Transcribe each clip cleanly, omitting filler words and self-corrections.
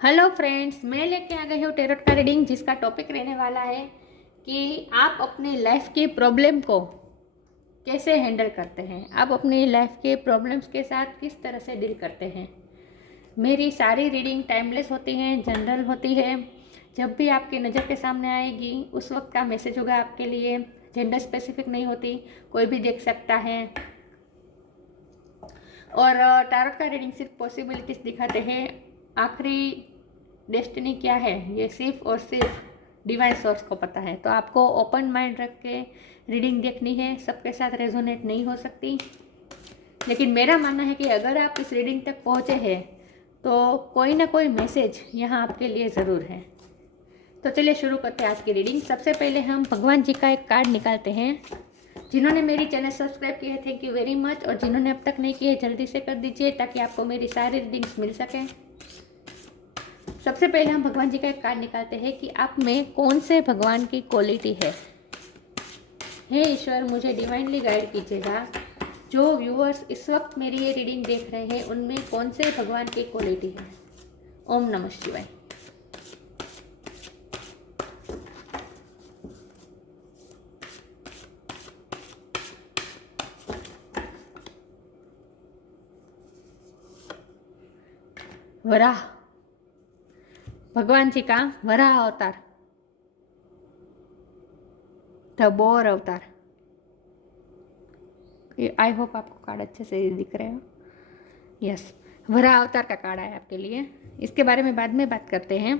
Hello friends, मैं लेके आ गई हूँ टेरोट का रीडिंग, जिसका टॉपिक रहने वाला है कि आप अपनी लाइफ की प्रॉब्लम को कैसे हैंडल करते हैं। आप अपनी लाइफ के प्रॉब्लम्स के साथ किस तरह से डील करते हैं। मेरी सारी रीडिंग टाइमलेस होती हैं, जनरल होती है। जब भी आपकी नज़र के सामने आएगी उस वक्त का मैसेज होगा आपके लिए। जेंडर स्पेसिफिक नहीं होती, कोई भी देख सकता है। और टारट का रीडिंग सिर्फ पॉसिबिलिटीज दिखाते हैं। आखिरी डेस्टिनी क्या है ये सिर्फ और सिर्फ डिवाइन सोर्स को पता है। तो आपको ओपन माइंड रख के रीडिंग देखनी है। सबके साथ रेजोनेट नहीं हो सकती, लेकिन मेरा मानना है कि अगर आप इस रीडिंग तक पहुँचे हैं तो कोई ना कोई मैसेज यहाँ आपके लिए ज़रूर है। तो चलिए शुरू करते हैं आज की रीडिंग। सबसे पहले हम भगवान जी का एक कार्ड निकालते हैं। जिन्होंने मेरी चैनल सब्सक्राइब किया है थैंक यू वेरी मच, और जिन्होंने अब तक नहीं किया है जल्दी से कर दीजिए ताकि आपको मेरी सारी रीडिंग्स मिल सकें। सबसे पहले हम भगवान जी का एक कार्ड निकालते हैं कि आप में कौन से भगवान की क्वालिटी है। हे ईश्वर, मुझे डिवाइनली गाइड कीजिएगा। जो व्यूअर्स इस वक्त मेरी ये रीडिंग देख रहे हैं उनमें कौन से भगवान की क्वालिटी है। ओम नमः शिवाय। वराह, भगवान जी का वराह अवतार, द बोर अवतार। आई होप आपको कार्ड अच्छे से दिख रहे हो। यस, वराह अवतार का कार्ड है आपके लिए। इसके बारे में बाद में बात करते हैं।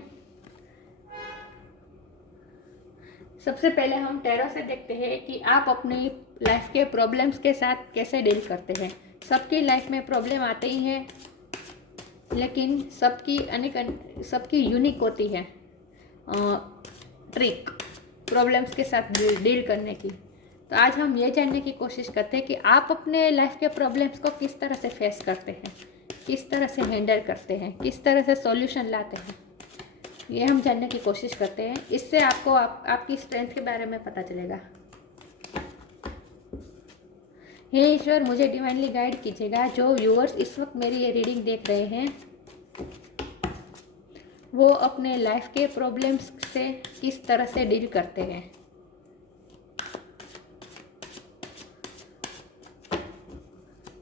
सबसे पहले हम टैरो से देखते हैं कि आप अपनी लाइफ के प्रॉब्लम्स के साथ कैसे डील करते हैं। सबकी लाइफ में प्रॉब्लम आते ही है, लेकिन सबकी यूनिक होती है ट्रिक प्रॉब्लम्स के साथ डील करने की। तो आज हम ये जानने की कोशिश करते हैं कि आप अपने लाइफ के प्रॉब्लम्स को किस तरह से फेस करते हैं, किस तरह से हैंडल करते हैं, किस तरह से सॉल्यूशन लाते हैं। ये हम जानने की कोशिश करते हैं। इससे आपको आपकी स्ट्रेंथ के बारे में पता चलेगा। हे ईश्वर, मुझे डिवाइनली गाइड कीजिएगा। जो व्यूअर्स इस वक्त मेरी ये रीडिंग देख रहे हैं वो अपने लाइफ के प्रॉब्लम्स से किस तरह से डील करते हैं।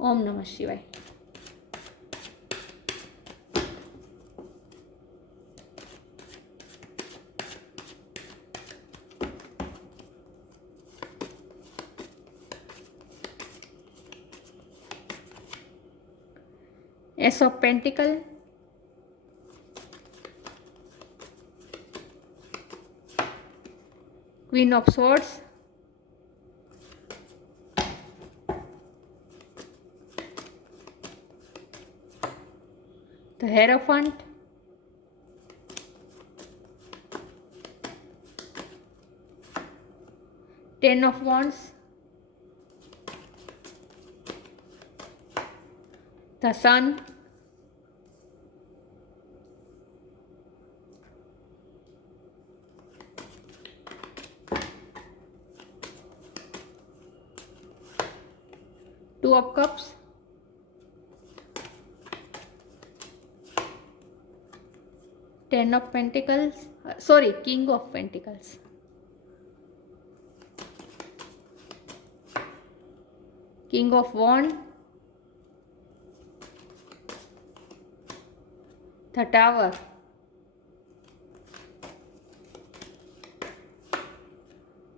ओम नमः शिवाय। Ace of pentacle, queen of swords, the hierophant, ten of wands, the sun, two of cups, ten of pentacles, sorry king of pentacles, king of wand, the tower,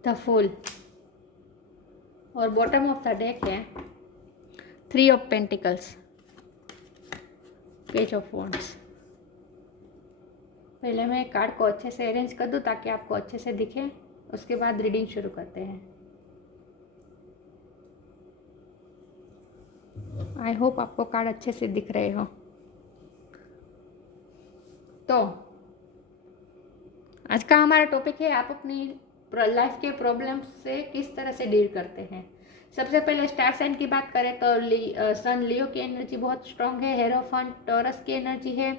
the fool, और bottom of the deck है three of pentacles, page of wands. पहले मैं card को अच्छे से arrange कर दूं ताकि आपको अच्छे से दिखे, उसके बाद रीडिंग शुरू करते हैं। आई होप आपको कार्ड अच्छे से दिख रहे हो। तो आज का हमारा टॉपिक है आप अपनी लाइफ के प्रॉब्लम्स से किस तरह से डील करते हैं। सबसे पहले स्टार साइन की बात करें तो सन लियो की एनर्जी बहुत स्ट्रांग है। हेरोफेंट टॉरस की एनर्जी है।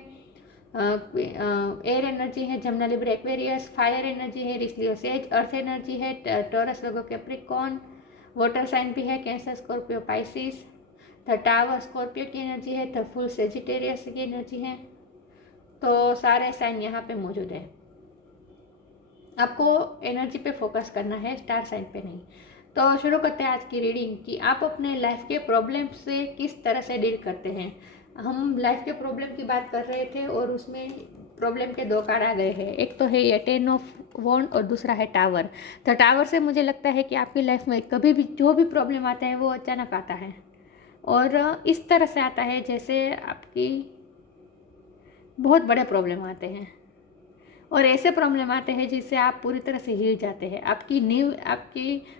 एयर एनर्जी है Jamuna Libra Aquarius. Fire energy है रिस लियो सेज। अर्थ एनर्जी है टॉरस लोगो कैप्रिकॉर्न। वाटर साइन भी है cancer Scorpio Pisces. The tower Scorpio की एनर्जी है। द फुल सेजिटेरियस की एनर्जी है। तो सारे साइन यहाँ पे मौजूद है। आपको एनर्जी पे फोकस करना है, स्टार साइन पे नहीं। तो शुरू करते हैं आज की रीडिंग कि आप अपने लाइफ के प्रॉब्लम से किस तरह से डील करते हैं। हम लाइफ के प्रॉब्लम की बात कर रहे थे और उसमें प्रॉब्लम के दो कार्ड आ गए हैं। एक तो है ये 10 ऑफ वॉन्ड और दूसरा है टावर। तो टावर से मुझे लगता है कि आपकी लाइफ में कभी भी जो भी प्रॉब्लम आता है वो अचानक आता है और इस तरह से आता है जैसे आपकी बहुत बड़े प्रॉब्लम आते हैं और ऐसे प्रॉब्लम आते हैं जिससे आप पूरी तरह से हिल जाते हैं। आपकी नींव,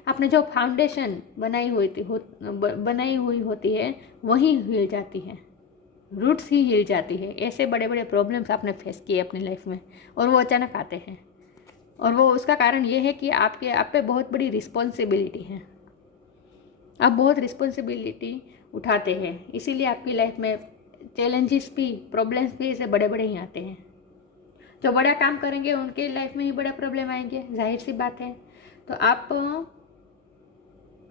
आपने जो फाउंडेशन बनाई हुई होती है वही हिल जाती है, रूट्स ही हिल जाती है। ऐसे बड़े बड़े प्रॉब्लम्स आपने फेस किए अपनी लाइफ में और वो अचानक आते हैं और वो उसका कारण ये है कि आप पे बहुत बड़ी रिस्पॉन्सिबिलिटी है। आप बहुत रिस्पॉन्सिबिलिटी उठाते हैं, इसीलिए आपकी लाइफ में चैलेंजेस भी, प्रॉब्लम्स भी ऐसे बड़े बड़े ही आते हैं। जो बड़ा काम करेंगे उनके लाइफ में ही बड़ा प्रॉब्लम आएंगे, जाहिर सी बात है। तो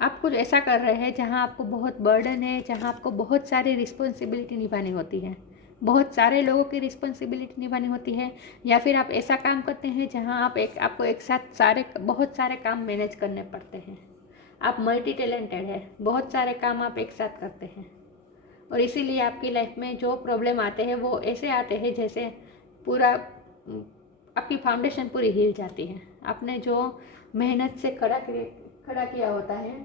आप कुछ ऐसा कर रहे हैं जहां आपको बहुत बर्डन है, जहां आपको बहुत सारी रिस्पॉन्सिबिलिटी निभानी होती है, बहुत सारे लोगों की रिस्पॉन्सिबिलिटी निभानी होती है, या फिर आप ऐसा काम करते हैं जहां आपको एक साथ बहुत सारे काम मैनेज करने पड़ते हैं। आप मल्टी टैलेंटेड है, बहुत सारे काम आप एक साथ करते हैं और इसीलिए आपकी लाइफ में जो प्रॉब्लम आते हैं वो ऐसे आते हैं जैसे पूरा आपकी फाउंडेशन पूरी हिल जाती है। आपने जो मेहनत से खड़ा किया होता है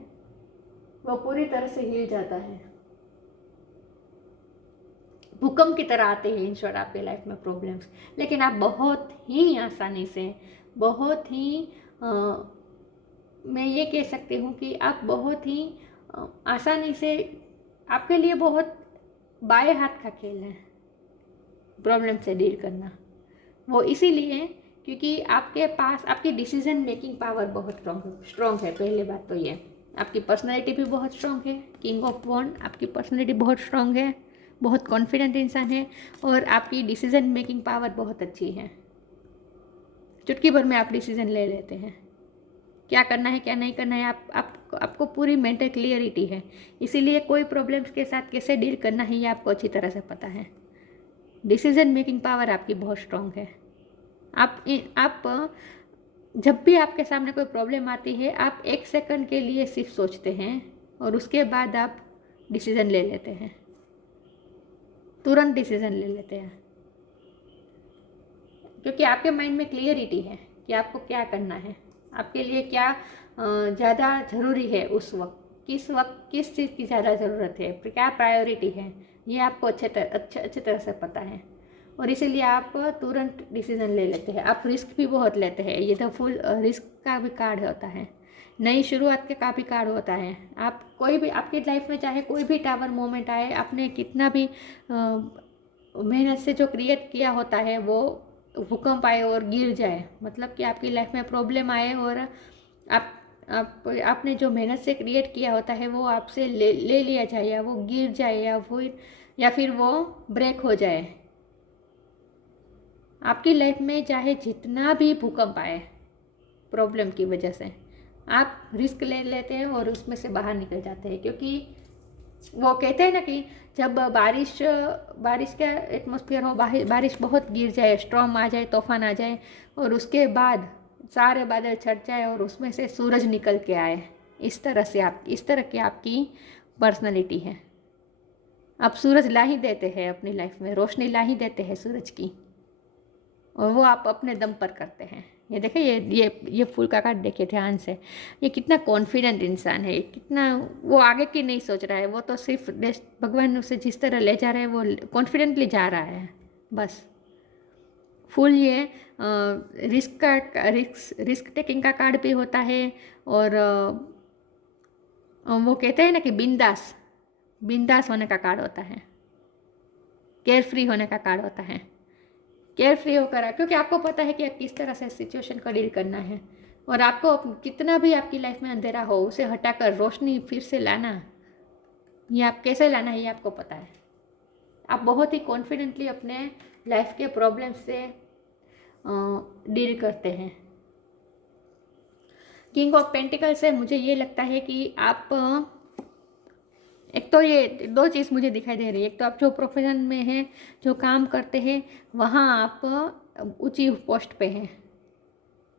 वो पूरी तरह से हिल जाता है। भूकंप की तरह आते हैं इन शॉर्ट आपकी लाइफ में प्रॉब्लम्स, लेकिन आप बहुत ही आसानी से, बहुत ही मैं ये कह सकती हूँ कि आप बहुत ही आसानी से, आपके लिए बहुत बाएं हाथ का खेल है प्रॉब्लम से डील करना। वो इसीलिए क्योंकि आपके पास आपकी डिसीजन मेकिंग पावर बहुत स्ट्रॉन्ग है। पहले बात तो ये, आपकी पर्सनैलिटी भी बहुत स्ट्रॉन्ग है। किंग ऑफ वॉन्ड, आपकी पर्सनैलिटी बहुत स्ट्रॉन्ग है, बहुत कॉन्फिडेंट इंसान है और आपकी डिसीजन मेकिंग पावर बहुत अच्छी है। चुटकी भर में आप डिसीजन ले लेते हैं, क्या करना है क्या नहीं करना है, आपको पूरी मेंटल क्लियरिटी है। इसीलिए कोई प्रॉब्लम्स के साथ कैसे डील करना है ये आपको अच्छी तरह से पता है। डिसीजन मेकिंग पावर आपकी बहुत स्ट्रॉन्ग है। आप जब भी आपके सामने कोई प्रॉब्लम आती है आप 1 सेकंड के लिए सिर्फ सोचते हैं और उसके बाद आप डिसीजन ले लेते हैं, तुरंत डिसीजन ले लेते हैं, क्योंकि आपके माइंड में क्लियरिटी है कि आपको क्या करना है, आपके लिए क्या ज़्यादा ज़रूरी है उस वक्त किस चीज़ की ज़्यादा ज़रूरत है, क्या प्रायोरिटी है, ये आपको अच्छे तरह से पता है और इसीलिए आप तुरंत डिसीजन ले लेते हैं। आप रिस्क भी बहुत लेते हैं, ये तो फुल रिस्क का भी कार्ड होता है, नई शुरुआत का भी कार्ड होता है। आप कोई भी आपकी लाइफ में चाहे कोई भी टावर मोमेंट आए, आपने कितना भी मेहनत से जो क्रिएट किया होता है वो भूकंप आए और गिर जाए, मतलब कि आपकी लाइफ में प्रॉब्लम आए और आपने जो मेहनत से क्रिएट किया होता है वो आपसे ले लिया जाए, या वो गिर जाए, या फिर वो ब्रेक हो जाए। आपकी लाइफ में चाहे जितना भी भूकंप आए प्रॉब्लम की वजह से, आप रिस्क ले लेते हैं और उसमें से बाहर निकल जाते हैं। क्योंकि वो कहते हैं ना कि जब बारिश का एटमॉस्फेयर हो, बारिश बहुत गिर जाए, स्टॉर्म आ जाए, तूफान आ जाए और उसके बाद सारे बादल छट जाए और उसमें से सूरज निकल के आए, इस तरह की आपकी पर्सनालिटी है। आप सूरज ला ही देते हैं अपनी लाइफ में, रोशनी ला ही देते हैं सूरज की, और वो आप अपने दम पर करते हैं। ये देखिए, ये फूल का कार्ड देखिए ध्यान से, ये कितना कॉन्फिडेंट इंसान है, कितना वो आगे की नहीं सोच रहा है, वो तो सिर्फ भगवान उसे जिस तरह ले जा रहे हैं वो कॉन्फिडेंटली जा रहा है बस। फुल ये रिस्क टेकिंग का कार्ड भी होता है और वो कहते हैं ना कि बिंदास होने का कार्ड होता है, केयर फ्री होने का कार्ड होता है। केयर फ्री होकर, क्योंकि आपको पता है कि किस तरह से सिचुएशन को डील करना है और आपको कितना भी आपकी लाइफ में अंधेरा हो उसे हटाकर रोशनी फिर से लाना, ये आप कैसे लाना है ये आपको पता है। आप बहुत ही कॉन्फिडेंटली अपने लाइफ के प्रॉब्लम से डील करते हैं। किंग ऑफ पेंटिकल से मुझे ये लगता है कि आप एक तो ये दो चीज़ मुझे दिखाई दे रही है। एक तो आप जो प्रोफेशन में हैं, जो काम करते हैं, वहाँ आप ऊंची पोस्ट पे हैं,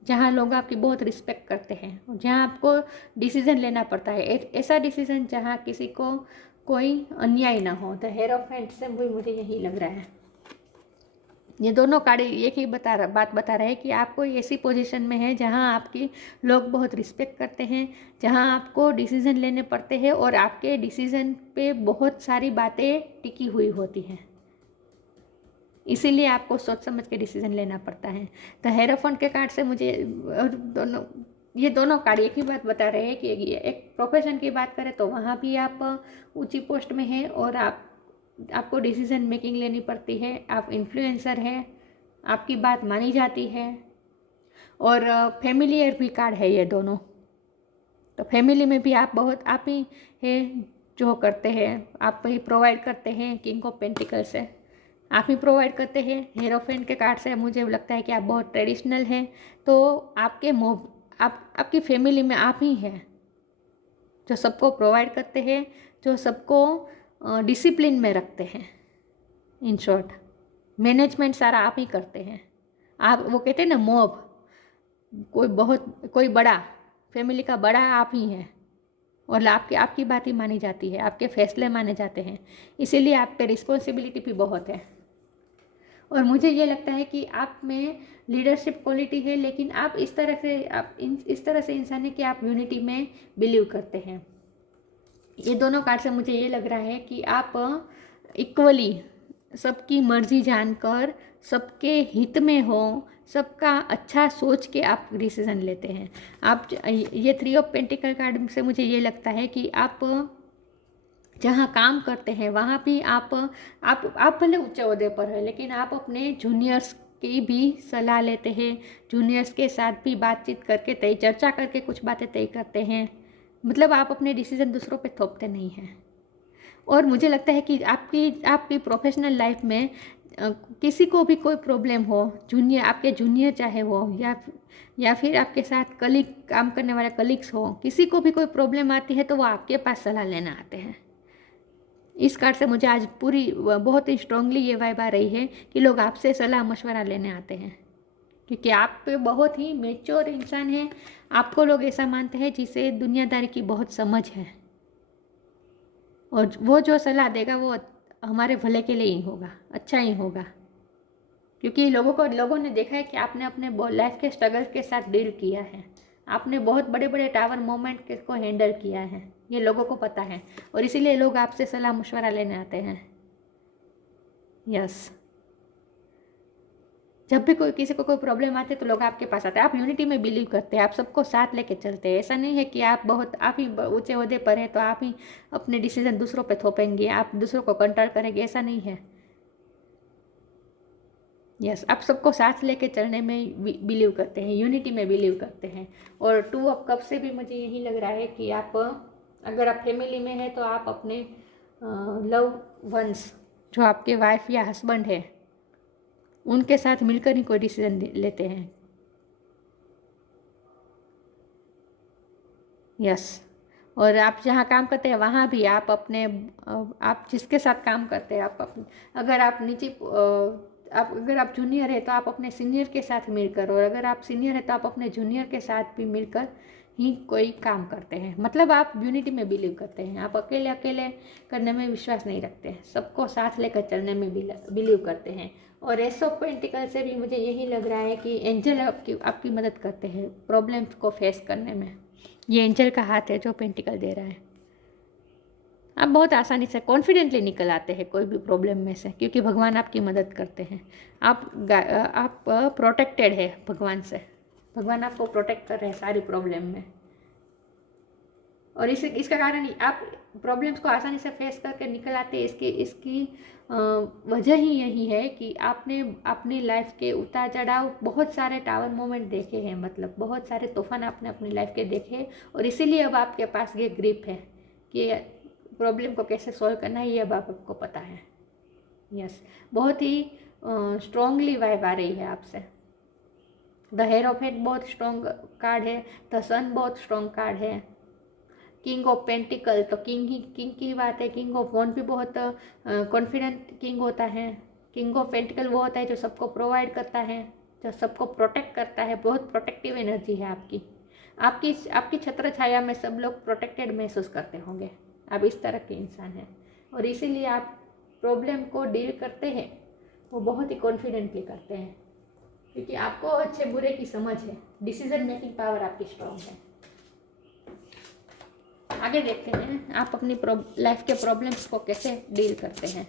जहाँ लोग आपकी बहुत रिस्पेक्ट करते हैं, और जहाँ आपको डिसीजन लेना पड़ता है, ऐसा डिसीजन जहाँ किसी को कोई अन्याय ना हो। द हेरोफेंट से मुझे यही लग रहा है। ये दोनों कार्ड एक ही बात बता रहे हैं कि आप कोई ऐसी पोजीशन में है जहां आपकी लोग बहुत रिस्पेक्ट करते हैं, जहां आपको डिसीजन लेने पड़ते हैं और आपके डिसीजन पे बहुत सारी बातें टिकी हुई होती हैं, इसीलिए आपको सोच समझ के डिसीजन लेना पड़ता है। तो हेरोफेंट के कार्ड से मुझे ये दोनों कार्ड एक ही बात बता रहे हैं कि एक प्रोफेशन की बात करें तो वहाँ भी आप ऊंची पोस्ट में हैं और आपको डिसीजन मेकिंग लेनी पड़ती है, आप इन्फ्लुएंसर हैं, आपकी बात मानी जाती है। और फैमिलियर भी कार्ड है ये दोनों। तो फैमिली में भी आप ही हैं जो करते हैं, आप ही प्रोवाइड करते हैं। किंग ऑफ पेंटिकल से आप ही प्रोवाइड करते हैं। हेरोफेंट के कार्ड से मुझे लगता है कि आप बहुत ट्रेडिशनल हैं, तो आपकी फैमिली में आप ही हैं जो सबको प्रोवाइड करते हैं, जो सबको डिसिप्लिन में रखते हैं। इन शॉर्ट मैनेजमेंट सारा आप ही करते हैं। आप वो कहते हैं ना मॉब, कोई बड़ा फैमिली का बड़ा आप ही हैं, और आपकी बात ही मानी जाती है, आपके फैसले माने जाते हैं, इसीलिए आप पे रिस्पॉन्सिबिलिटी भी बहुत है। और मुझे ये लगता है कि आप में लीडरशिप क्वालिटी है, लेकिन आप इस तरह से इंसान है कि आप यूनिटी में बिलीव करते हैं। ये दोनों कार्ड से मुझे ये लग रहा है कि आप इक्वली सबकी मर्जी जानकर, सबके हित में हो, सबका अच्छा सोच के आप डिसीजन लेते हैं। आप ये 3 ऑफ पेंटिकल कार्ड से मुझे ये लगता है कि आप जहाँ काम करते हैं वहाँ भी आप भले उच्च ओहदे पर है, लेकिन आप अपने जूनियर्स की भी सलाह लेते हैं, जूनियर्स के साथ भी बातचीत करके चर्चा करके कुछ बातें तय करते हैं। मतलब आप अपने डिसीजन दूसरों पे थोपते नहीं हैं। और मुझे लगता है कि आपकी प्रोफेशनल लाइफ में किसी को भी कोई प्रॉब्लम हो, आपके जूनियर चाहे वो या फिर आपके साथ काम करने वाले कलीग्स हो, किसी को भी कोई प्रॉब्लम आती है तो वो आपके पास सलाह लेना आते हैं। इस कार्ड से मुझे आज बहुत ही स्ट्रांगली ये वाइब आ रही है कि लोग आपसे सलाह मशवरा लेने आते हैं, क्योंकि आप बहुत ही मैच्योर इंसान हैं। आपको लोग ऐसा मानते हैं जिसे दुनियादारी की बहुत समझ है, और वो जो सलाह देगा वो हमारे भले के लिए ही होगा, अच्छा ही होगा। क्योंकि लोगों ने देखा है कि आपने अपने लाइफ के स्ट्रगल के साथ डील किया है, आपने बहुत बड़े बड़े टावर मोमेंट को हैंडल किया है, ये लोगों को पता है, और इसीलिए लोग आपसे सलाह मशवरा लेने आते हैं। यस, जब भी किसी को कोई प्रॉब्लम आती है तो लोग आपके पास आते हैं। आप यूनिटी में बिलीव करते हैं, आप सबको साथ लेके चलते हैं। ऐसा नहीं है कि आप ही ऊंचे ओहदे पर हैं तो आप ही अपने डिसीजन दूसरों पे थोपेंगे, आप दूसरों को कंट्रोल करेंगे, ऐसा नहीं है। यस, आप सबको साथ लेके चलने में बिलीव करते हैं, यूनिटी में बिलीव करते हैं। और 2 ऑफ कप से भी मुझे यही लग रहा है कि अगर आप फैमिली में हैं तो आप अपने लव वंस, जो आपके वाइफ या हस्बैंड है, उनके साथ मिलकर ही कोई डिसीजन लेते हैं। यस, और आप जहाँ काम करते हैं वहाँ भी आप जिसके साथ काम करते हैं, अगर आप जूनियर है तो आप अपने सीनियर के साथ मिलकर, और अगर आप सीनियर है तो आप अपने जूनियर के साथ भी मिलकर ही कोई काम करते हैं। मतलब आप यूनिटी में बिलीव करते हैं, आप अकेले अकेले करने में विश्वास नहीं रखते हैं, सबको साथ लेकर चलने में बिलीव करते हैं। और एस ऑफ पेंटिकल से भी मुझे यही लग रहा है कि एंजल आपकी मदद करते हैं प्रॉब्लम्स को फेस करने में। ये एंजल का हाथ है जो पेंटिकल दे रहा है। आप बहुत आसानी से कॉन्फिडेंटली निकल आते हैं कोई भी प्रॉब्लम में से, क्योंकि भगवान आपकी मदद करते हैं। आप प्रोटेक्टेड है भगवान से, भगवान आपको प्रोटेक्ट कर रहे हैं सारी प्रॉब्लम में। और इसका कारण आप प्रॉब्लम्स को आसानी से फेस करके निकल आते हैं। इसकी वजह ही यही है कि आपने अपनी लाइफ के उतार चढ़ाव, बहुत सारे टावर मोमेंट देखे हैं, मतलब बहुत सारे तूफान आपने अपनी लाइफ के देखे, और इसीलिए अब आपके पास ये ग्रिप है कि प्रॉब्लम को कैसे सॉल्व करना है, ये अब आपको पता है। यस, बहुत ही स्ट्रॉन्गली वाइब आ रही है आपसे। द हेरोफेंट बहुत स्ट्रॉन्ग कार्ड है, द सन बहुत स्ट्रॉन्ग कार्ड है, किंग ऑफ पेंटिकल, तो किंग की बात है। किंग ऑफ वॉन्ड भी बहुत कॉन्फिडेंट किंग होता है। किंग ऑफ पेंटिकल वो होता है जो सबको प्रोवाइड करता है, जो सबको प्रोटेक्ट करता है। बहुत प्रोटेक्टिव एनर्जी है आपकी। आपकी छत्र छाया में सब लोग प्रोटेक्टेड महसूस करते होंगे। आप इस तरह के इंसान हैं और इसीलिए आप प्रॉब्लम को डील करते हैं वो बहुत ही कॉन्फिडेंटली करते हैं, क्योंकि आपको अच्छे बुरे की समझ है। डिसीजन मेकिंग पावर आपकी स्ट्रांग है। आगे देखते हैं आप अपनी लाइफ के प्रॉब्लम्स को कैसे डील करते हैं।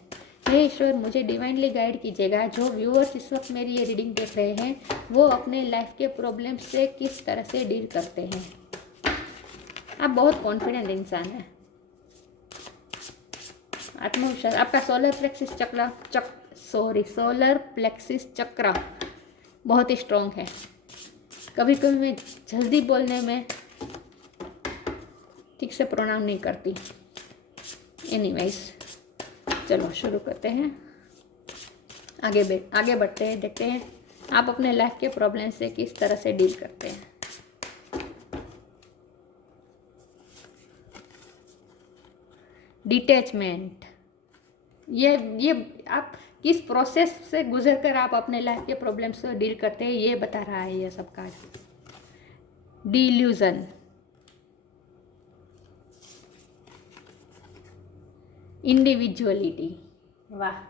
हे ईश्वर, मुझे डिवाइनली गाइड कीजिएगा। जो व्यूअर्स इस वक्त मेरी ये रीडिंग देख रहे हैं वो अपने लाइफ के प्रॉब्लम्स से किस तरह से डील करते हैं। आप बहुत कॉन्फिडेंट इंसान हैं। आत्मविश्वास, आपका सोलर प्लेक्सिस चक्र बहुत ही स्ट्रॉन्ग है। कभी कभी मैं जल्दी बोलने में ठीक से प्रोनाउंस नहीं करती। एनीवेज, चलो शुरू करते हैं। आगे बढ़ते हैं, देखते हैं आप अपने लाइफ के प्रॉब्लम से किस तरह से डील करते हैं। डिटैचमेंट, ये आप किस प्रोसेस से गुजर कर आप अपने लाइफ के प्रॉब्लम से डील करते हैं ये बता रहा है ये सब कार्ड। डिल्यूजन, इंडिविजुअलिटी, वाह।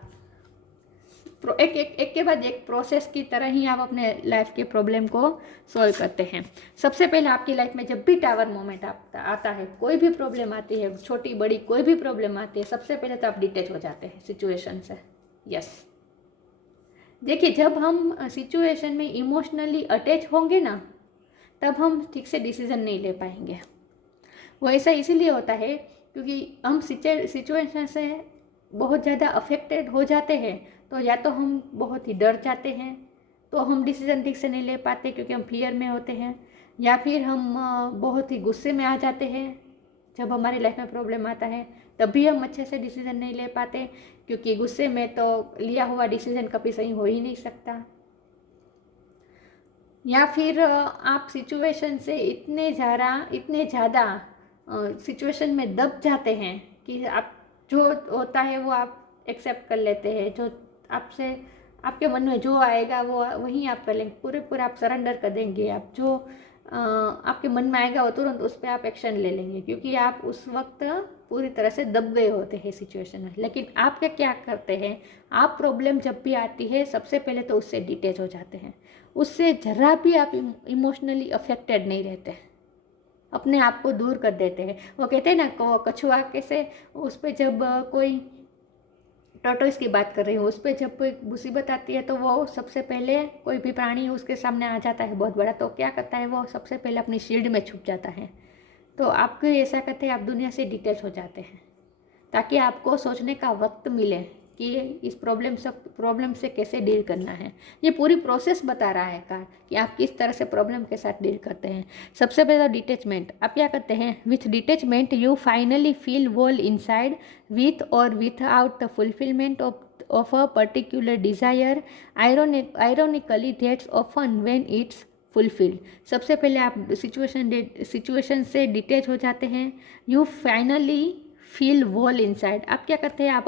एक के बाद एक प्रोसेस की तरह ही आप अपने लाइफ के प्रॉब्लम को सॉल्व करते हैं। सबसे पहले आपकी लाइफ में जब भी टावर मोमेंट आता है, कोई भी प्रॉब्लम आती है, छोटी बड़ी कोई भी प्रॉब्लम आती है, सबसे पहले तो आप डिटैच हो जाते हैं सिचुएशन से। यस, देखिए जब हम सिचुएशन में इमोशनली अटैच होंगे ना, तब हम ठीक से डिसीजन नहीं ले पाएंगे। वो ऐसा इसीलिए होता है क्योंकि हम सिचुएशन से बहुत ज़्यादा अफेक्टेड हो जाते हैं। तो या तो हम बहुत ही डर जाते हैं तो हम डिसीजन ठीक से नहीं ले पाते क्योंकि हम फियर में होते हैं, या फिर हम बहुत ही गुस्से में आ जाते हैं जब हमारी लाइफ में प्रॉब्लम आता है, तब भी हम अच्छे से डिसीजन नहीं ले पाते क्योंकि गुस्से में तो लिया हुआ डिसीजन कभी सही हो ही नहीं सकता। या फिर आप सिचुएशन से इतने ज़्यादा सिचुएशन में दब जाते हैं कि आप जो होता है वो आप एक्सेप्ट कर लेते हैं। जो आपसे आपके मन में जो आएगा वो वहीं आप कर लेंगे, पूरा आप सरेंडर कर देंगे। आप जो आपके मन में आएगा वो तुरंत उस पर आप एक्शन ले लेंगे क्योंकि आप उस वक्त पूरी तरह से दब गए होते हैं सिचुएशन में। लेकिन आप क्या करते हैं, आप प्रॉब्लम जब भी आती है सबसे पहले तो उससे डिटैच हो जाते हैं। उससे जरा भी आप इमोशनली अफेक्टेड नहीं रहते, अपने आप को दूर कर देते हैं। वो कहते हैं ना कछुआ कैसे, उस पर जब कोई टॉर्टोइस की बात कर रही हूँ, उस पर जब कोई मुसीबत आती है तो वो सबसे पहले, कोई भी प्राणी उसके सामने आ जाता है बहुत बड़ा, तो क्या करता है वो सबसे पहले अपनी शील्ड में छुप जाता है। तो आपको ऐसा करते हैं, आप दुनिया से डिटैच हो जाते हैं ताकि आपको सोचने का वक्त मिले कि इस प्रॉब्लम से कैसे डील करना है। ये पूरी प्रोसेस बता रहा है कार्ड कि आप किस तरह से प्रॉब्लम के साथ डील करते हैं। सबसे पहले डिटैचमेंट, आप क्या करते हैं, with detachment you finally feel whole inside with और without the fulfilment of a particular desire, ironically that's often when it's fulfilled. सबसे पहले आप सिचुएशन से डिटैच हो जाते हैं। You finally feel whole inside, आप क्या करते हैं, आप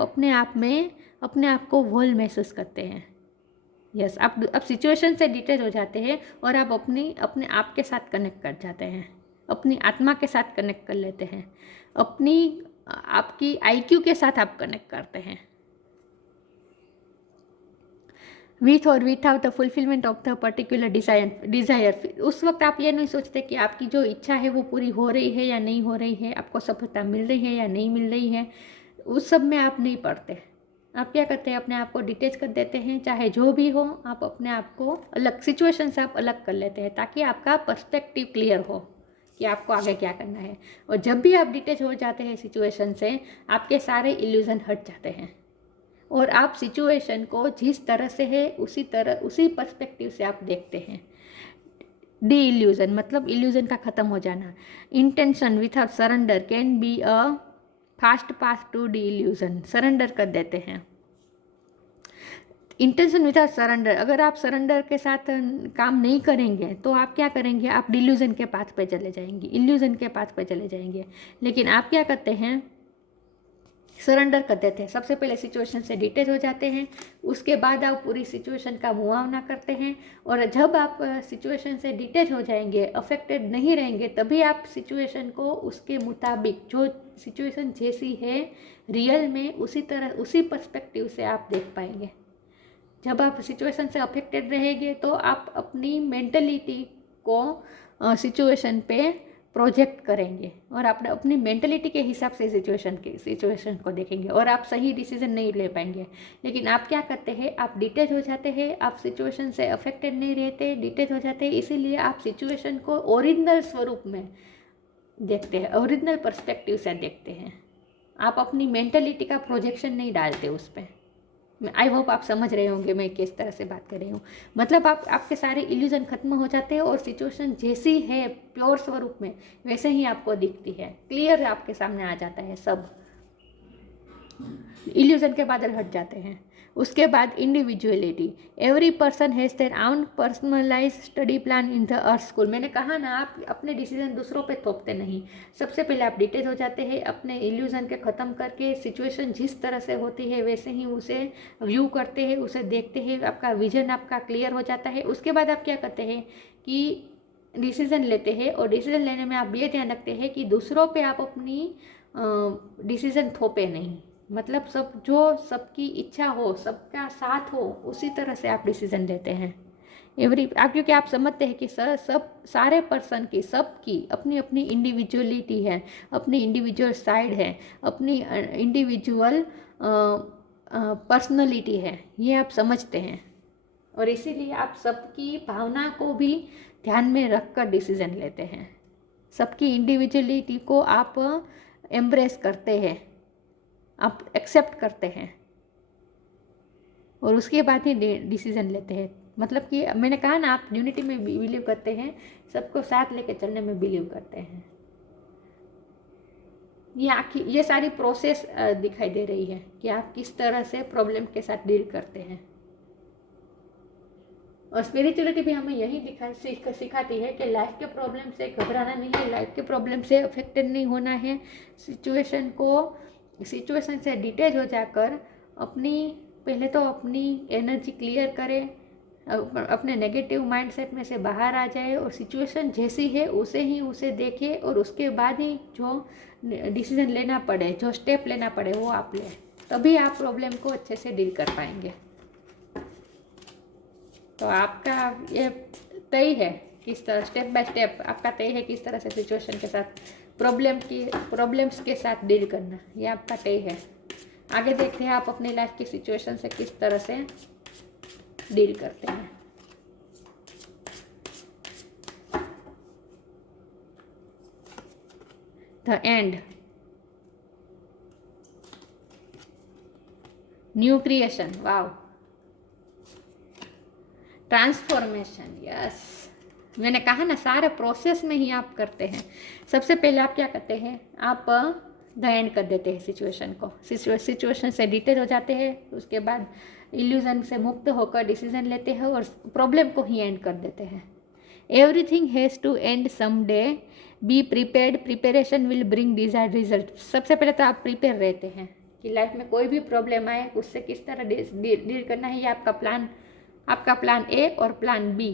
अपने आप को वॉल महसूस करते हैं। यस, आप सिचुएशन से डिटैच हो जाते हैं और आप अपने आप के साथ कनेक्ट कर जाते हैं, अपनी आत्मा के साथ कनेक्ट कर लेते हैं, आपकी IQ के साथ आप कनेक्ट करते हैं। विथ और without the fulfilment of the particular desire, उस वक्त आप ये नहीं सोचते कि आपकी जो इच्छा है वो पूरी हो रही है या नहीं हो रही है, आपको सफलता मिल रही है या नहीं मिल रही है, उस सब में आप नहीं पड़ते। आप क्या करते हैं, अपने आप को डिटैच कर देते हैं। चाहे जो भी हो, आप अपने आप को अलग सिचुएशन से आप अलग कर लेते हैं ताकि आपका पर्सपेक्टिव क्लियर हो कि आपको आगे क्या करना है। और जब भी आप डिटैच हो जाते हैं सिचुएशन से, आपके सारे इल्यूजन हट जाते हैं और आप सिचुएशन को जिस तरह से है उसी पर्सपेक्टिव से आप देखते हैं। डी इल्यूजन मतलब इल्यूजन का ख़त्म हो जाना। Intention without surrender can be a fast path to the illusion, surrender कर देते हैं। इंटेंशन विदाउट सरेंडर, अगर आप सरेंडर के साथ काम नहीं करेंगे तो आप क्या करेंगे, आप डिल्यूजन के पाथ पे चले जाएंगे, इल्यूजन के पाथ पे चले जाएंगे। लेकिन आप क्या करते हैं, सरेंडर कर देते हैं। सबसे पहले सिचुएशन से डिटेच हो जाते हैं, उसके बाद आप पूरी सिचुएशन का मुआवना करते हैं। और जब आप सिचुएशन से डिटेच हो जाएंगे, अफेक्टेड नहीं रहेंगे, तभी आप सिचुएशन को उसके मुताबिक, जो सिचुएशन जैसी है रियल में, उसी तरह उसी पर्सपेक्टिव से आप देख पाएंगे। जब आप सिचुएशन से अफेक्टेड रहेंगे तो आप अपनी मेंटलिटी को सिचुएशन पे प्रोजेक्ट करेंगे और आप अपनी मेंटलिटी के हिसाब से सिचुएशन को देखेंगे और आप सही डिसीजन नहीं ले पाएंगे। लेकिन आप क्या करते हैं, आप डिटेच हो जाते हैं, आप सिचुएशन से अफेक्टेड नहीं रहते, डिटेच हो जाते हैं। इसीलिए आप सिचुएशन को ओरिजिनल स्वरूप में देखते हैं, ओरिजिनल पर्सपेक्टिव से देखते हैं। आप अपनी मेंटलिटी का प्रोजेक्शन नहीं डालते उस पर। आई होप आप समझ रहे होंगे मैं किस तरह से बात कर रही हूँ। मतलब आपके सारे इल्यूजन खत्म हो जाते हैं और सिचुएशन जैसी है प्योर स्वरूप में वैसे ही आपको दिखती है, क्लियर आपके सामने आ जाता है, सब इल्यूजन के बादल हट जाते हैं। उसके बाद individuality, every person has their own personalise study plan in the earth school. मैंने कहा ना, आप अपने डिसीजन दूसरों पे थोपते नहीं। सबसे पहले आप डिटेच हो जाते हैं, अपने इल्यूजन के ख़त्म करके सिचुएशन जिस तरह से होती है वैसे ही उसे व्यू करते हैं, उसे देखते हैं, आपका विजन आपका क्लियर हो जाता है। उसके बाद आप क्या करते हैं कि डिसीज़न लेते हैं, और डिसीज़न लेने में आप ये ध्यान रखते हैं कि दूसरों पे आप अपनी डिसीज़न थोपे नहीं। मतलब सबकी इच्छा हो, सबका साथ हो, उसी तरह से आप डिसीजन लेते हैं। क्योंकि आप समझते हैं कि सारे पर्सन की, सबकी अपनी अपनी इंडिविजुअलिटी है, अपनी इंडिविजुअल साइड है, अपनी इंडिविजुअल पर्सनलिटी है, ये आप समझते हैं। और इसीलिए आप सबकी भावना को भी ध्यान में रखकर डिसीजन लेते हैं। सबकी इंडिविजुअलिटी को आप एम्ब्रेस करते हैं, आप एक्सेप्ट करते हैं और उसके बाद ही डिसीजन लेते हैं। मतलब कि मैंने कहा ना, आप यूनिटी में बिलीव करते हैं, सबको साथ लेके चलने में बिलीव करते हैं। ये सारी प्रोसेस दिखाई दे रही है कि आप किस तरह से प्रॉब्लम के साथ डील करते हैं। और स्पिरिचुअलिटी भी हमें यही सिखाती है कि लाइफ के प्रॉब्लम से घबराना नहीं है, लाइफ के प्रॉब्लम से अफेक्टेड नहीं होना है। सिचुएशन से डिटेच हो जाकर पहले तो अपनी एनर्जी क्लियर करें, अपने नेगेटिव माइंडसेट में से बाहर आ जाए और सिचुएशन जैसी है उसे देखें, और उसके बाद ही जो डिसीजन लेना पड़े, जो स्टेप लेना पड़े वो आप लें। तभी आप प्रॉब्लम को अच्छे से डील कर पाएंगे। तो आपका ये तय है किस तरह, स्टेप बाय स्टेप आपका तय है किस तरह से सिचुएशन के साथ, प्रॉब्लम्स के साथ डील करना, ये आपका तय है। आगे देखते हैं आप अपनी लाइफ की सिचुएशन से किस तरह से डील करते हैं। The end, new creation, wow, transformation, yes. मैंने कहा ना, सारे प्रोसेस में ही आप करते हैं। सबसे पहले आप क्या करते हैं, आप द एंड कर देते हैं सिचुएशन को, सिचुएशन से डिटेल हो जाते हैं। उसके बाद इल्यूजन से मुक्त होकर डिसीजन लेते हैं और प्रॉब्लम को ही एंड कर देते हैं। Everything has to end some day, be prepared, preparation will bring desired result. सबसे पहले तो आप प्रिपेयर रहते हैं कि लाइफ में कोई भी प्रॉब्लम आए उससे किस तरह डील करना है। ये आपका प्लान ए और प्लान बी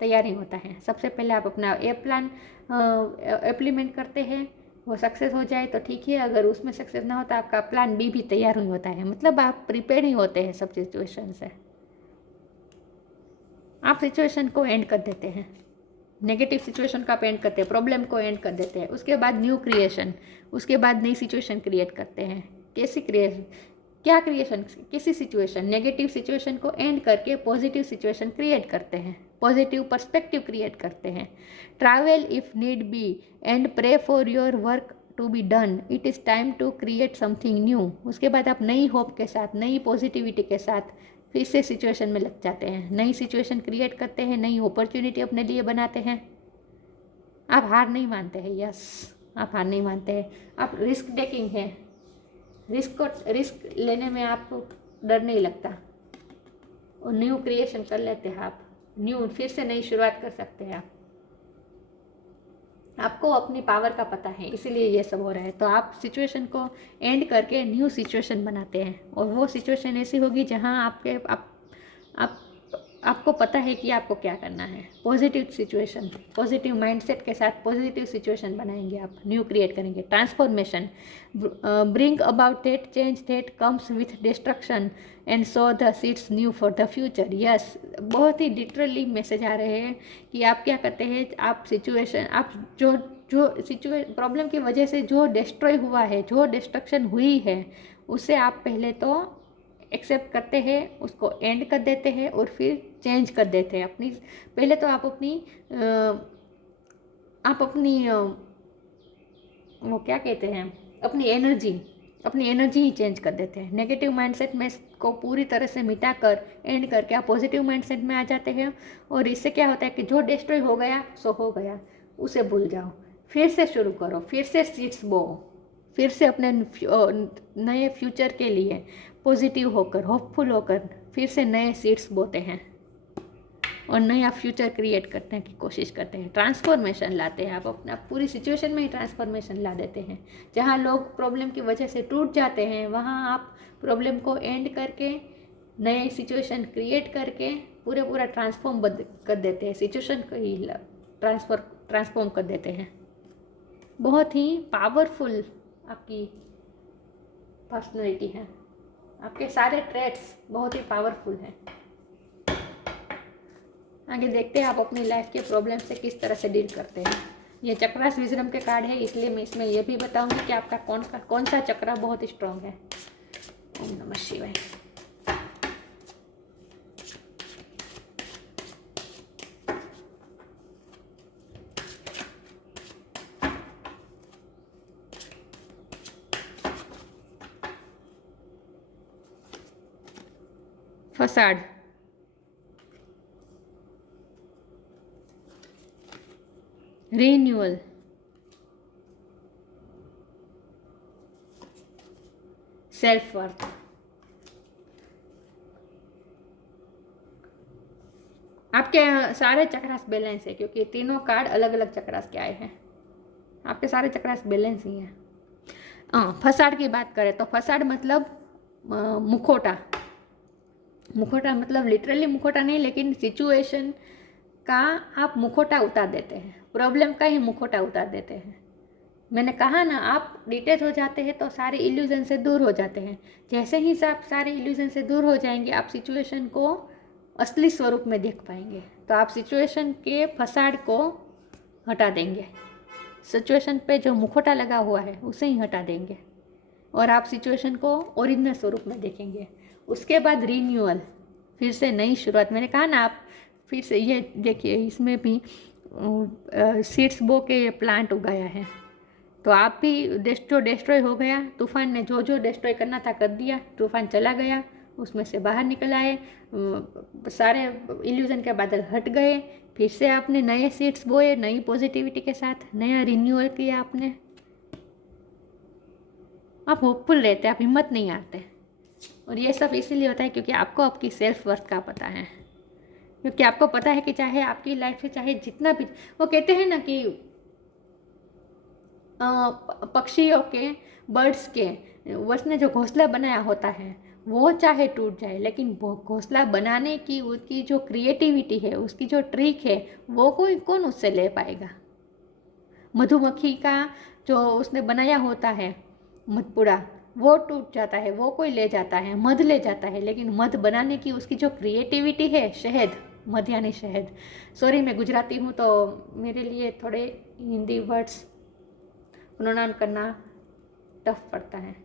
तैयारी होता है। सबसे पहले आप अपना ए प्लान इम्प्लीमेंट करते हैं, वो सक्सेस हो जाए तो ठीक है, अगर उसमें सक्सेस ना होता आपका प्लान बी भी तैयार ही होता है। मतलब आप प्रिपेयर ही होते हैं सब सिचुएशन से। आप सिचुएशन को एंड कर देते हैं, नेगेटिव सिचुएशन का आप एंड करते हैं, प्रॉब्लम को एंड कर देते हैं। उसके बाद न्यू क्रिएशन, उसके बाद नई सिचुएशन क्रिएट करते हैं। किसी सिचुएशन, नेगेटिव सिचुएशन को एंड करके पॉजिटिव सिचुएशन क्रिएट करते हैं, पॉजिटिव पर्सपेक्टिव क्रिएट करते हैं। Travel if need be and pray for your work to be done, it is time to create something new. उसके बाद आप नई होप के साथ, नई पॉजिटिविटी के साथ फिर से सिचुएशन में लग जाते हैं, नई सिचुएशन क्रिएट करते हैं, नई अपॉर्चुनिटी अपने लिए बनाते हैं। आप हार नहीं मानते हैं, यस, आप हार नहीं मानते हैं। आप रिस्क टेकिंग है, रिस्क लेने में आपको डर नहीं लगता। और न्यू क्रिएशन कर लेते हैं आप, न्यू फिर से नई शुरुआत कर सकते हैं आप। आपको अपनी पावर का पता है, इसीलिए ये सब हो रहा है। तो आप सिचुएशन को एंड करके न्यू सिचुएशन बनाते हैं, और वो सिचुएशन ऐसी होगी जहाँ आप आपको पता है कि आपको क्या करना है। पॉजिटिव सिचुएशन, पॉजिटिव माइंडसेट के साथ पॉजिटिव सिचुएशन बनाएंगे आप, न्यू क्रिएट करेंगे। Transformation, bring about that change that comes with destruction and so the seeds new for the future. Yes, बहुत ही लिटरली मैसेज आ रहे हैं कि आप क्या करते हैं, आप सिचुएशन, आप जो प्रॉब्लम की वजह से जो डिस्ट्रॉय हुआ है, जो डिस्ट्रक्शन हुई है, उसे आप पहले तो एक्सेप्ट करते हैं, उसको एंड कर देते हैं और फिर चेंज कर देते हैं अपनी। पहले तो आप अपनी वो क्या कहते हैं, अपनी एनर्जी ही चेंज कर देते हैं। नेगेटिव माइंडसेट में को पूरी तरह से मिटाकर एंड करके आप पॉजिटिव माइंडसेट में आ जाते हैं। और इससे क्या होता है कि जो डिस्ट्रॉय हो गया सो हो गया, उसे भूल जाओ, फिर से शुरू करो, फिर से सीड्स बो, फिर से अपने नए फ्यूचर के लिए पॉजिटिव होकर, होपफुल होकर फिर से नए सीड्स बोते हैं और नया फ्यूचर क्रिएट करने की कोशिश करते हैं। ट्रांसफॉर्मेशन लाते हैं, आप अपना पूरी सिचुएशन में ही ट्रांसफॉर्मेशन ला देते हैं। जहाँ लोग प्रॉब्लम की वजह से टूट जाते हैं, वहाँ आप प्रॉब्लम को एंड करके नए सिचुएशन क्रिएट करके पूरा ट्रांसफॉर्म कर देते हैं, सिचुएशन को ही ट्रांसफॉर्म कर देते हैं। बहुत ही पावरफुल आपकी पर्सनैलिटी है, आपके सारे ट्रेट्स बहुत ही पावरफुल हैं। आगे देखते हैं आप अपनी लाइफ के प्रॉब्लम से किस तरह से डील करते हैं। ये चक्रास विजडम के कार्ड है, इसलिए मैं इसमें यह भी बताऊंगी कि आपका कौन सा चक्रा बहुत स्ट्रांग है। ओम नमः शिवाय। Facade, renewal, self worth. आपके सारे चक्रास बैलेंस है, क्योंकि तीनों कार्ड अलग अलग चक्रास के आए हैं। आपके सारे चक्रास बैलेंस ही हैं। फसाड की बात करें तो फसाड मतलब मुखोटा मतलब लिटरली मुखोटा नहीं, लेकिन सिचुएशन का आप मुखोटा उतार देते हैं, प्रॉब्लम का ही मुखोटा उतार देते हैं। मैंने कहा ना, आप डिटेच हो जाते हैं तो सारे इल्यूजन से दूर हो जाते हैं। जैसे ही आप सारे इल्यूजन से दूर हो जाएंगे, आप सिचुएशन को असली स्वरूप में देख पाएंगे। तो आप सिचुएशन के फसाड को हटा देंगे, सिचुएशन पे जो मुखोटा लगा हुआ है उसे ही हटा देंगे, और आप सिचुएशन को ओरिजिनल स्वरूप में देखेंगे। उसके बाद रीन्यूअल, फिर से नई शुरुआत। मैंने कहा ना, आप फिर से ये देखिए, इसमें भी सीड्स बो के प्लांट उगाया है। तो आप भी जो डिस्ट्रॉय हो गया, तूफान ने जो डिस्ट्रॉय करना था कर दिया, तूफान चला गया, उसमें से बाहर निकल आए, सारे इल्यूजन के बादल हट गए, फिर से आपने नए सीड्स बोए, नई पॉजिटिविटी के साथ नया रिन्यूअल किया आपने। आप होपफुल रहते, आप हिम्मत नहीं हारते। और ये सब इसीलिए होता है क्योंकि आपको आपकी सेल्फ वर्थ का पता है, क्योंकि आपको पता है कि चाहे आपकी लाइफ से चाहे जितना भी, वो कहते हैं ना कि पक्षियों के, बर्ड्स के, उसने जो घोंसला बनाया होता है वो चाहे टूट जाए, लेकिन वो घोंसला बनाने की उसकी जो क्रिएटिविटी है, उसकी जो ट्रिक है, वो कौन उससे ले पाएगा। मधुमक्खी का जो उसने बनाया होता है मधपुड़ा, वो टूट जाता है, वो कोई ले जाता है, मध ले जाता है, लेकिन मध बनाने की उसकी जो क्रिएटिविटी है, शहद, मध यानी शहद। सॉरी, मैं गुजराती हूँ तो मेरे लिए थोड़े हिंदी वर्ड्स प्रोनाउंस करना टफ पड़ता है।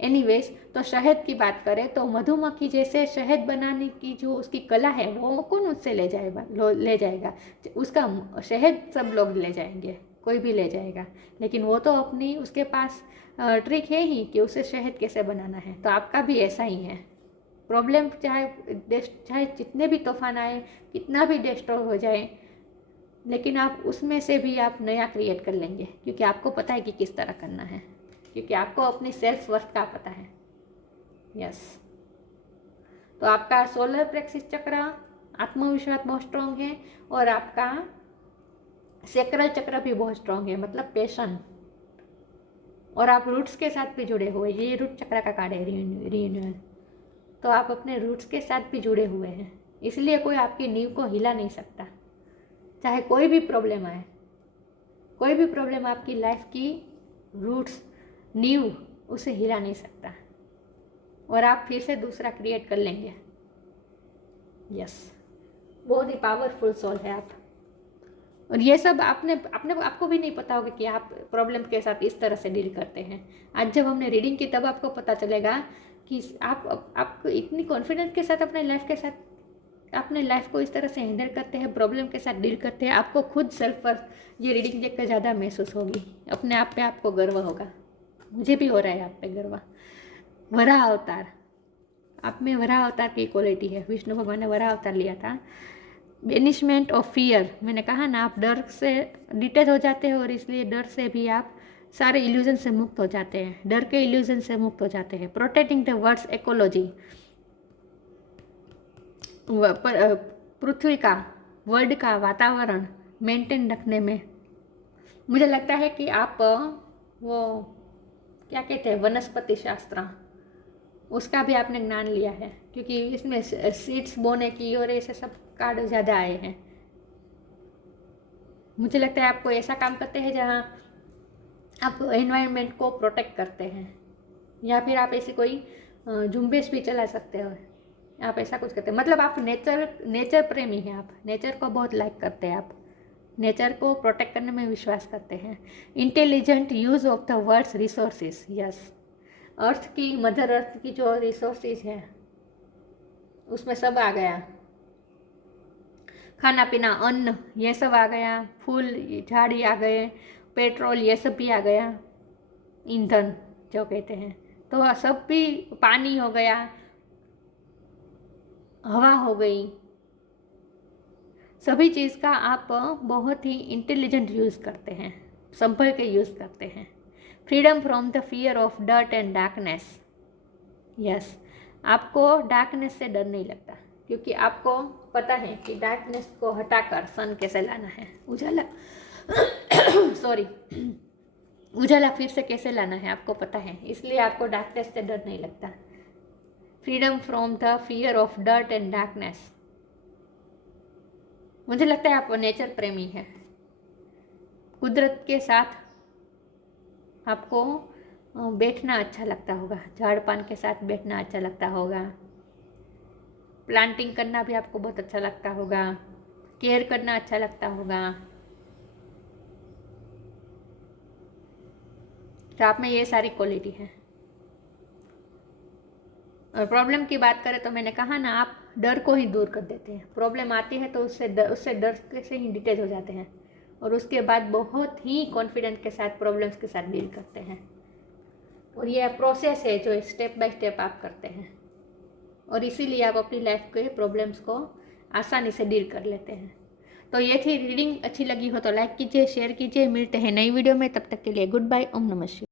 एनीवेज, तो शहद की बात करें तो मधुमक्खी जैसे शहद बनाने की जो उसकी कला है, वो कौन उससे ले जाएगा। उसका शहद सब लोग ले जाएंगे, कोई भी ले जाएगा, लेकिन वो तो अपनी, उसके पास ट्रिक है ही कि उसे शहद कैसे बनाना है। तो आपका भी ऐसा ही है। प्रॉब्लम चाहे जितने भी तूफान आए, कितना भी डिस्ट्रॉय हो जाए, लेकिन आप उसमें से भी आप नया क्रिएट कर लेंगे, क्योंकि आपको पता है कि किस तरह करना है, क्योंकि आपको अपनी सेल्फ वर्थ का पता है। यस, तो आपका सोलर प्लेक्सिस चक्र, आत्मविश्वास बहुत स्ट्रॉन्ग है, और आपका सेक्रल चक्र भी बहुत स्ट्रॉन्ग है, मतलब पैशन, और आप रूट्स के साथ भी जुड़े हुए, ये रूट चक्र का कार्ड है रीयूनियन, तो आप अपने रूट्स के साथ भी जुड़े हुए हैं, इसलिए कोई आपकी नींव को हिला नहीं सकता, चाहे कोई भी प्रॉब्लम आए, कोई भी प्रॉब्लम आपकी लाइफ की रूट्स, नींव, उसे हिला नहीं सकता, और आप फिर से दूसरा क्रिएट कर लेंगे। यस, बहुत ही पावरफुल सोल है आप। और ये सब आपको भी नहीं पता होगा कि आप प्रॉब्लम के साथ इस तरह से डील करते हैं। आज जब हमने रीडिंग की तब आपको पता चलेगा कि आप इतनी कॉन्फिडेंस के साथ अपने लाइफ को इस तरह से हैंडल करते हैं, प्रॉब्लम के साथ डील करते हैं। आपको खुद सेल्फ वर्थ ये रीडिंग देखकर ज़्यादा महसूस होगी, अपने आप पे आपको गर्व होगा। मुझे भी हो रहा है आप पे गर्व। वराह अवतार, आप में वराह अवतार की क्वालिटी है। विष्णु भगवान ने वराह अवतार लिया था। बेनिशमेंट ऑफ फियर, मैंने कहा ना, आप डर से डिटेच हो जाते हैं, और इसलिए डर से भी आप सारे इल्यूजन से मुक्त हो जाते हैं, डर के इल्यूजन से मुक्त हो जाते हैं। प्रोटेक्टिंग द वर्ड्स इकोलॉजी, पृथ्वी का, वर्ल्ड का वातावरण मेंटेन रखने में मुझे लगता है कि आप वो क्या कहते हैं, वनस्पति शास्त्र, उसका भी आपने ज्ञान लिया है, क्योंकि इसमें सीड्स बोने की और ऐसे सब कार्ड ज़्यादा आए हैं। मुझे लगता है आपको ऐसा काम करते हैं जहाँ आप एनवायरनमेंट को प्रोटेक्ट करते हैं, या फिर आप ऐसी कोई झुंबेश भी चला सकते हो, आप ऐसा कुछ करते हैं। मतलब आप नेचर प्रेमी हैं, आप नेचर को बहुत लाइक करते हैं, आप नेचर को प्रोटेक्ट करने में विश्वास करते हैं। Intelligent use of the world's resources, yes, earth की, मदर अर्थ की जो रिसोर्सेज है उसमें सब आ गया, खाना पीना, अन्न, ये सब आ गया, फूल झाड़ी आ गए, पेट्रोल, ये सब भी आ गया, ईंधन जो कहते हैं, तो सब भी, पानी हो गया, हवा हो गई, सभी चीज़ का आप बहुत ही इंटेलिजेंट यूज़ करते हैं, संभल के यूज़ करते हैं। Freedom from the fear of dirt and darkness, yes, आपको डार्कनेस से डर नहीं लगता, क्योंकि आपको पता है कि डार्कनेस को हटाकर सन कैसे लाना है, उजाला सॉरी उजाला फिर से कैसे लाना है आपको पता है, इसलिए आपको डार्कनेस से डर नहीं लगता। Freedom from the fear of dirt and darkness, मुझे लगता है आप नेचर प्रेमी है। कुदरत के साथ आपको बैठना अच्छा लगता होगा, झाड़ पान के साथ बैठना अच्छा लगता होगा, प्लांटिंग करना भी आपको बहुत अच्छा लगता होगा, केयर करना अच्छा लगता होगा, तो आप में ये सारी क्वालिटी है। और प्रॉब्लम की बात करें तो मैंने कहा ना, आप डर को ही दूर कर देते हैं। प्रॉब्लम आती है तो उससे डर से ही डिटेच हो जाते हैं, और उसके बाद बहुत ही कॉन्फिडेंट के साथ प्रॉब्लम्स के साथ डील करते हैं। और ये प्रोसेस है जो स्टेप बाय स्टेप आप करते हैं, और इसीलिए आप अपनी लाइफ के प्रॉब्लम्स को आसानी से डील कर लेते हैं। तो ये थी रीडिंग। अच्छी लगी हो तो लाइक कीजिए, शेयर कीजिए। मिलते हैं नई वीडियो में, तब तक के लिए गुड बाय। ओम नमः शिवाय।